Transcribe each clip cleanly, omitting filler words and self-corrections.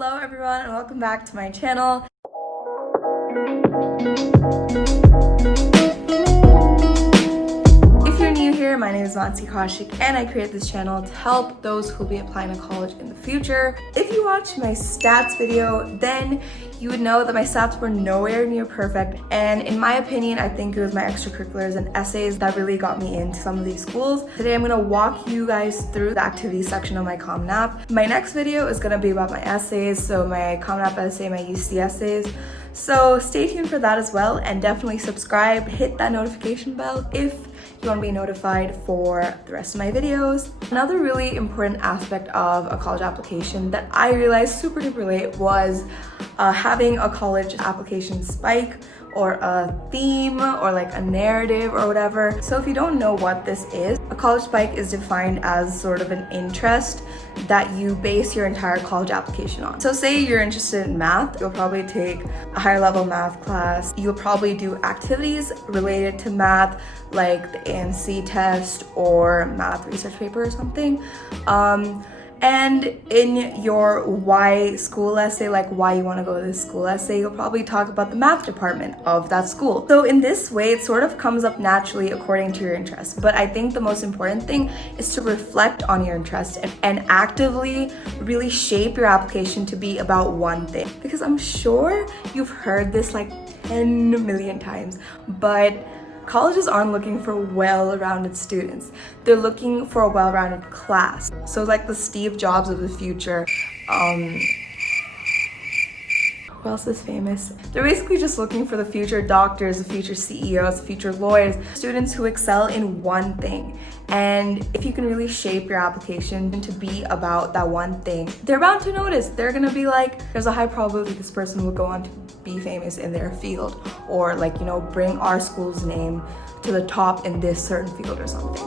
Hello everyone and welcome back to my channel. If you're new here, my name is Mansi Kaushik and I created this channel to help those who will be applying to college in the future. If you watched my stats video, then you would know that my stats were nowhere near perfect, and in my opinion, I think it was my extracurriculars and essays that really got me into some of these schools. Today I'm gonna walk you guys through the activities section of my Common App. My next video is gonna be about my essays, so my Common App essay, my UC essays. So stay tuned for that as well, and definitely subscribe, hit that notification bell if you want to be notified for the rest of my videos. Another really important aspect of a college application that I realized super duper late was having a college application spike or a theme or like a narrative or whatever. So if you don't know what this is, a college spike is defined as sort of an interest that you base your entire college application on. So say you're interested in math, you'll probably take a higher level math class. You'll probably do activities related to math like the ANC test or math research paper or something. And in your why school essay, like why you want to go to this school essay, you'll probably talk about the math department of that school. So in this way, it sort of comes up naturally according to your interests. But I think the most important thing is to reflect on your interests and actively really shape your application to be about one thing. Because I'm sure you've heard this like 10 million times, but colleges aren't looking for well-rounded students. They're looking for a well-rounded class. So like the Steve Jobs of the future. Who else is famous? They're basically just looking for the future doctors, the future CEOs, the future lawyers, students who excel in one thing. And if you can really shape your application to be about that one thing, they're bound to notice. They're gonna be like, there's a high probability this person will go on to be famous in their field, or like, you know, bring our school's name to the top in this certain field or something.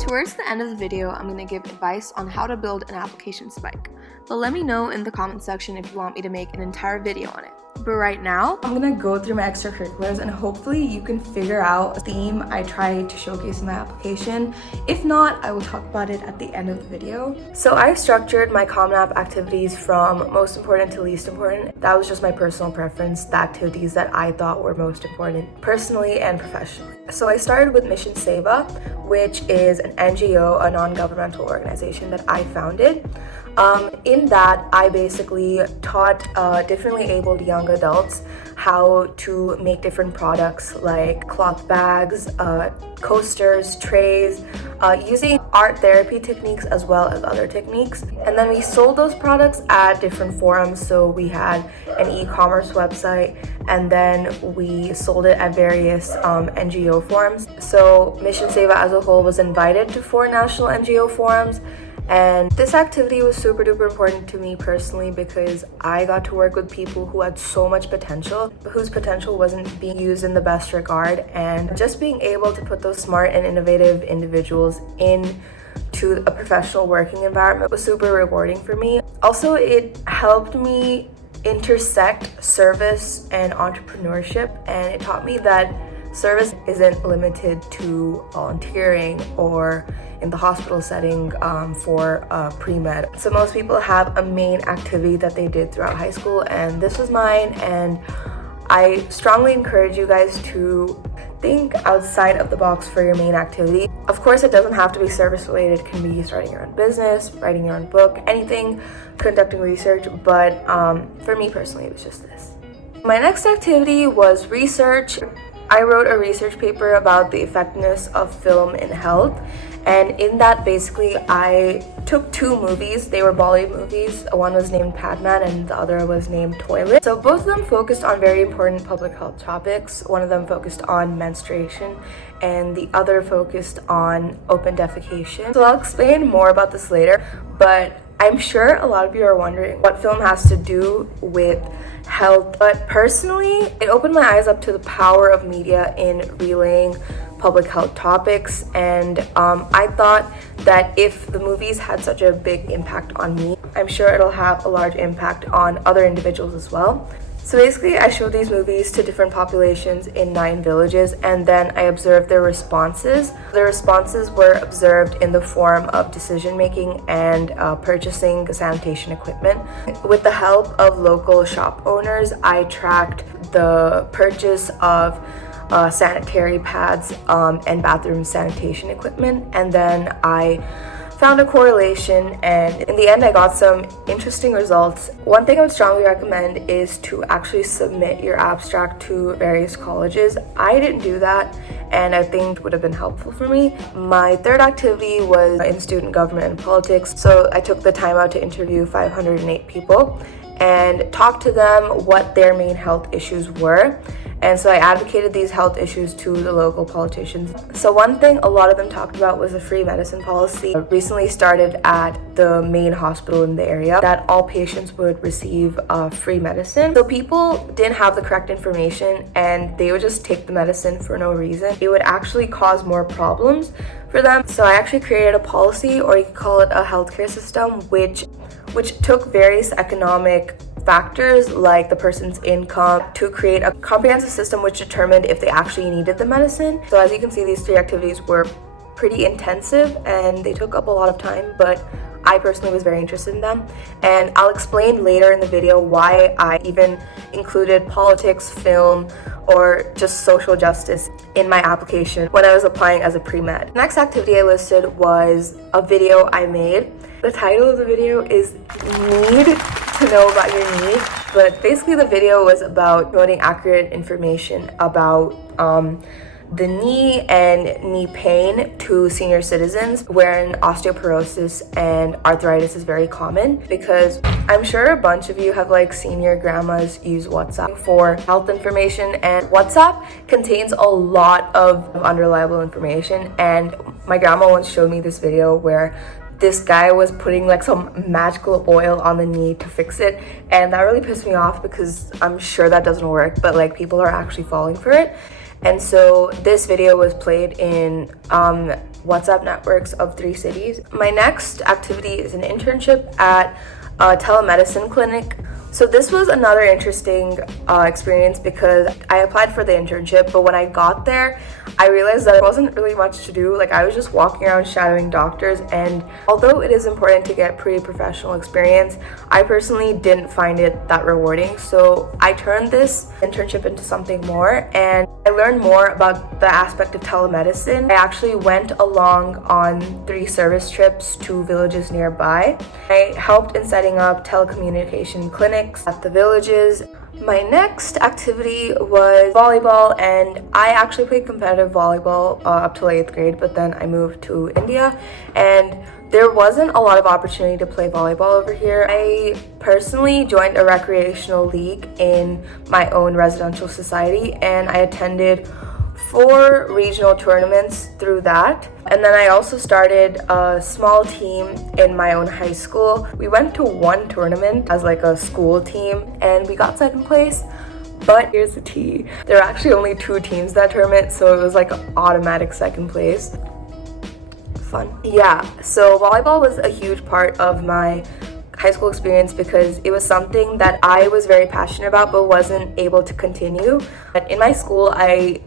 Towards the end of the video, I'm gonna give advice on how to build an application spike. But let me know in the comment section if you want me to make an entire video on it. But right now, I'm gonna go through my extracurriculars and hopefully you can figure out a theme I try to showcase in my application. If not, I will talk about it at the end of the video. So I structured my Common App activities from most important to least important. That was just my personal preference, the activities that I thought were most important, personally and professionally. So I started with Mission Seva, which is an NGO, a non-governmental organization that I founded. In that, I basically taught differently abled young adults how to make different products like cloth bags, coasters, trays, using art therapy techniques as well as other techniques. And then we sold those products at different forums. So we had an e-commerce website, and then we sold it at various NGO forums. So Mission Seva as a whole was invited to 4 national NGO forums. And this activity was super duper important to me personally because I got to work with people who had so much potential, but whose potential wasn't being used in the best regard. And just being able to put those smart and innovative individuals into a professional working environment was super rewarding for me. Also, it helped me intersect service and entrepreneurship, and it taught me that service isn't limited to volunteering or in the hospital setting for pre-med. So most people have a main activity that they did throughout high school, and this was mine, and I strongly encourage you guys to think outside of the box for your main activity. Of course, it doesn't have to be service related. It can be starting your own business, writing your own book, anything, conducting research, but for me personally, it was just this. My next activity was research. I wrote a research paper about the effectiveness of film in health. And in that, basically, I took 2 movies. They were Bollywood movies. One was named Padman and the other was named Toilet. So both of them focused on very important public health topics. One of them focused on menstruation and the other focused on open defecation. So I'll explain more about this later, but I'm sure a lot of you are wondering what film has to do with health. But personally, it opened my eyes up to the power of media in relaying public health topics, and I thought that if the movies had such a big impact on me, I'm sure it'll have a large impact on other individuals as well. So basically, I showed these movies to different populations in 9 villages, and then I observed their responses. Their responses were observed in the form of decision making and purchasing sanitation equipment. With the help of local shop owners, I tracked the purchase of sanitary pads and bathroom sanitation equipment, and then I found a correlation, and in the end I got some interesting results. One thing I would strongly recommend is to actually submit your abstract to various colleges. I didn't do that, and I think it would have been helpful for me. My third activity was in student government and politics, so I took the time out to interview 508 people and talk to them what their main health issues were. And so I advocated these health issues to the local politicians. So one thing a lot of them talked about was a free medicine policy recently started at the main hospital in the area, that all patients would receive free medicine. So people didn't have the correct information and they would just take the medicine for no reason. It would actually cause more problems for them. So I actually created a policy, or you could call it a healthcare system, which took various economic factors like the person's income to create a comprehensive system which determined if they actually needed the medicine. So as you can see, these 3 activities were pretty intensive and they took up a lot of time, but I personally was very interested in them, and I'll explain later in the video why I even included politics, film, or just social justice in my application when I was applying as a pre-med. The next activity I listed was a video I made. The title of the video is Need to Know About Your Knee, but basically the video was about promoting accurate information about the knee and knee pain to senior citizens, wherein osteoporosis and arthritis is very common, because I'm sure a bunch of you have senior grandmas use WhatsApp for health information, and WhatsApp contains a lot of unreliable information. And my grandma once showed me this video where this guy was putting some magical oil on the knee to fix it, and that really pissed me off because I'm sure that doesn't work, but people are actually falling for it. And so this video was played in WhatsApp networks of 3 cities. My next activity is an internship at a telemedicine clinic. So this was another interesting experience because I applied for the internship, but when I got there, I realized that there wasn't really much to do. I was just walking around shadowing doctors, and although it is important to get pretty professional experience, I personally didn't find it that rewarding. So I turned this internship into something more, and I learned more about the aspect of telemedicine. I actually went along on 3 service trips to villages nearby. I helped in setting up telecommunication clinics at the villages. My next activity was volleyball, and I actually played competitive volleyball up till 8th grade, but then I moved to India and there wasn't a lot of opportunity to play volleyball over here. I personally joined a recreational league in my own residential society, and I attended 4 regional tournaments through that. And then I also started a small team in my own high school. We went to 1 tournament as a school team and we got 2nd place. But here's the tea. There were actually only 2 teams that tournament, so it was an automatic 2nd place. Fun. Yeah, so volleyball was a huge part of my high school experience because it was something that I was very passionate about but wasn't able to continue. But in my school, I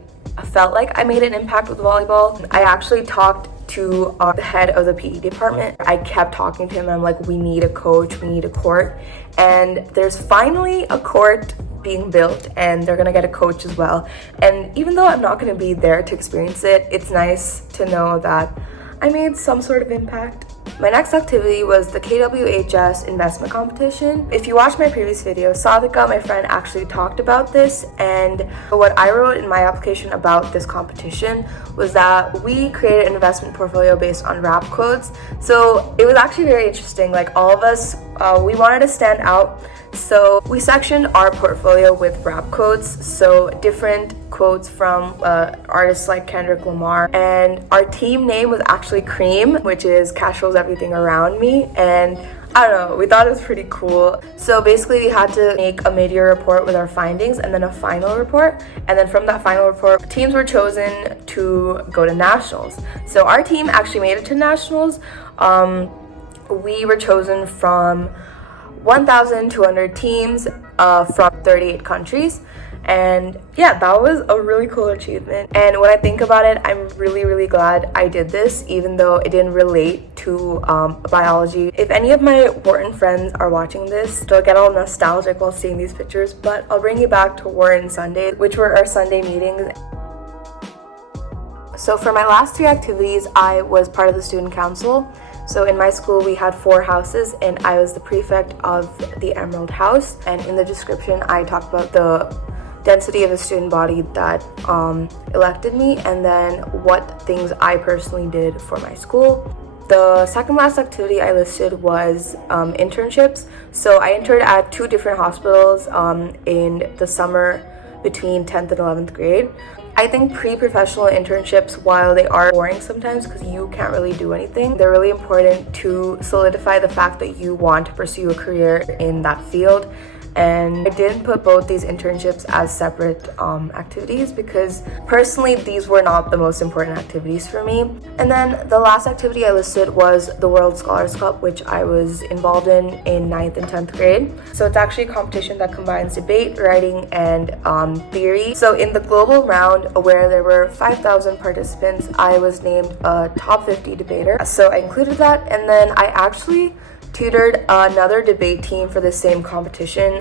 felt like I made an impact with volleyball. I actually talked to the head of the PE department. I kept talking to him. I'm like, we need a coach, we need a court. And there's finally a court being built, and they're gonna get a coach as well. And even though I'm not gonna be there to experience it, it's nice to know that I made some sort of impact. My next activity was the KWHS investment competition. If you watched my previous video, Savika, my friend, actually talked about this, and what I wrote in my application about this competition was that we created an investment portfolio based on rap quotes. So it was actually very interesting. All of us, we wanted to stand out. So we sectioned our portfolio with rap quotes, so different quotes from artists like Kendrick Lamar, and our team name was actually Cream, which is Cash Rolls Everything Around Me. And I don't know, we thought it was pretty cool. So basically we had to make a mid-year report with our findings and then a final report. And then from that final report, teams were chosen to go to nationals. So our team actually made it to nationals. We were chosen from 1,200 teams from 38 countries. And yeah, that was a really cool achievement. And when I think about it, I'm really glad I did this, even though it didn't relate to biology. If any of my Wharton friends are watching this, they'll get all nostalgic while seeing these pictures, but I'll bring you back to Wharton Sunday, which were our Sunday meetings. So for my last 3 activities, I was part of the student council. So in my school, we had 4 houses, and I was the prefect of the Emerald House. And in the description, I talked about the density of the student body that elected me, and then what things I personally did for my school. The second last activity I listed was internships. So I interned at 2 different hospitals in the summer between 10th and 11th grade. I think pre-professional internships, while they are boring sometimes because you can't really do anything, they're really important to solidify the fact that you want to pursue a career in that field. And I didn't put both these internships as separate activities because personally these were not the most important activities for me. And then the last activity I listed was the World Scholars Cup, which I was involved in 9th and 10th grade. So it's actually a competition that combines debate, writing, and theory. So in the global round, where there were 5,000 participants, I was named a top 50 debater. So I included that, and then I actually tutored another debate team for the same competition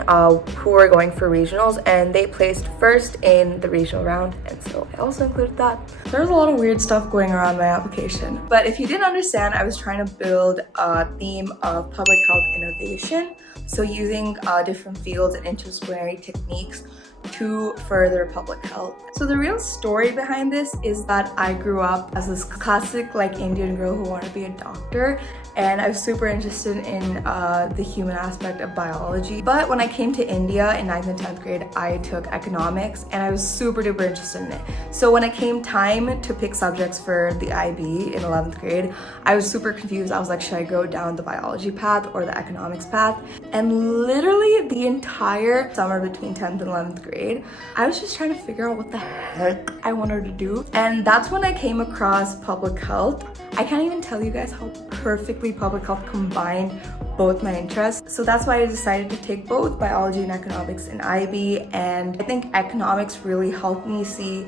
who were going for regionals, and they placed first in the regional round, and so I also included that. There's a lot of weird stuff going around my application, but if you didn't understand, I was trying to build a theme of public health innovation, so using different fields and interdisciplinary techniques to further public health. So the real story behind this is that I grew up as this classic Indian girl who wanted to be a doctor, and I was super interested in the human aspect of biology. But when I came to India in 9th and 10th grade, I took economics, and I was super duper interested in it. So when it came time to pick subjects for the IB in 11th grade, I was super confused. I was like, should I go down the biology path or the economics path? And literally the entire summer between 10th and 11th grade, I was just trying to figure out what the heck I wanted to do. And that's when I came across public health. I can't even tell you guys how perfectly public health combined both my interests. So that's why I decided to take both biology and economics in IB. And I think economics really helped me see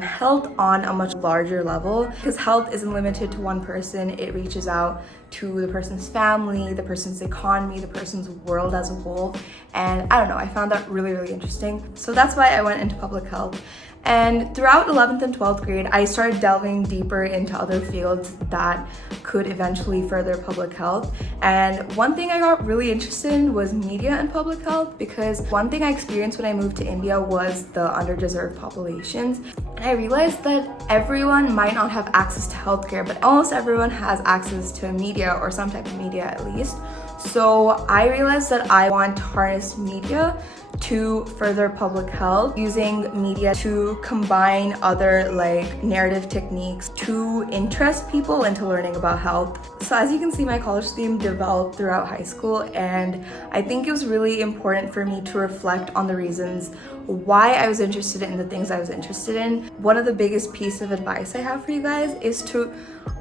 health on a much larger level, because health isn't limited to one person. It reaches out to the person's family, the person's economy, the person's world as a whole. And I don't know, I found that really interesting. So that's why I went into public health. And throughout 11th and 12th grade, I started delving deeper into other fields that could eventually further public health. And one thing I got really interested in was media and public health, because one thing I experienced when I moved to India was the underdeserved populations. And I realized that everyone might not have access to healthcare, but almost everyone has access to media, or some type of media at least. So I realized that I want to harness media to further public health, using media to combine other narrative techniques to interest people into learning about health. So as you can see, my college theme developed throughout high school, and I think it was really important for me to reflect on the reasons why I was interested in the things I was interested in. One of the biggest pieces of advice I have for you guys is to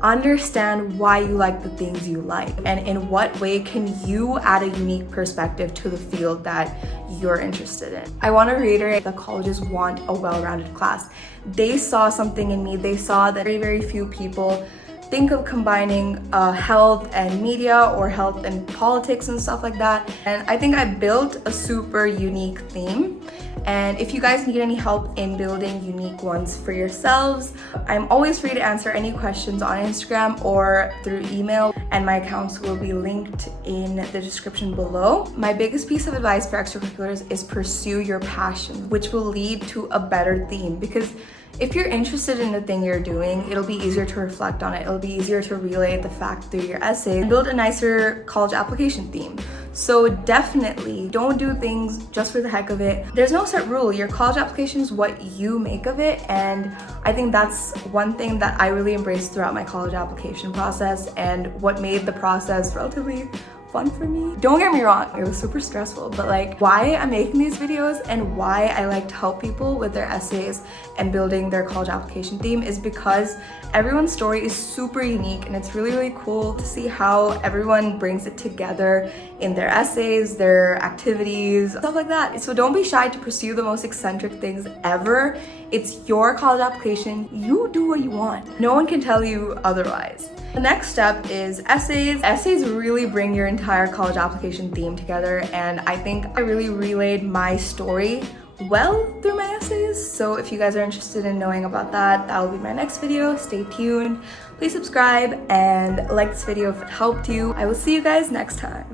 understand why you like the things you like, and in what way can you add a unique perspective to the field that you're interested in. I want to reiterate that colleges want a well-rounded class. They saw something in me. They saw that very few people think of combining health and media, or health and politics and stuff like that. And I think I built a super unique theme. And if you guys need any help in building unique ones for yourselves, I'm always free to answer any questions on Instagram or through email, and my accounts will be linked in the description below. My biggest piece of advice for extracurriculars is pursue your passion, which will lead to a better theme, because if you're interested in the thing you're doing, it'll be easier to reflect on it. It'll be easier to relay the fact through your essay and build a nicer college application theme. So definitely don't do things just for the heck of it. There's no set rule. Your college application is what you make of it. And I think that's one thing that I really embraced throughout my college application process, and what made the process relatively fun for me. Don't get me wrong, it was super stressful, but like why I'm making these videos and why I like to help people with their essays and building their college application theme is because everyone's story is super unique, and it's really, really cool to see how everyone brings it together in their essays, their activities, stuff like that. So don't be shy to pursue the most eccentric things ever. It's your college application. You do what you want. No one can tell you otherwise. The next step is essays. Essays really bring your entire college application theme together, and I think I really relayed my story well through my essays. So if you guys are interested in knowing about that, that will be my next video. Stay tuned. Please subscribe and like this video if it helped you. I will see you guys next time.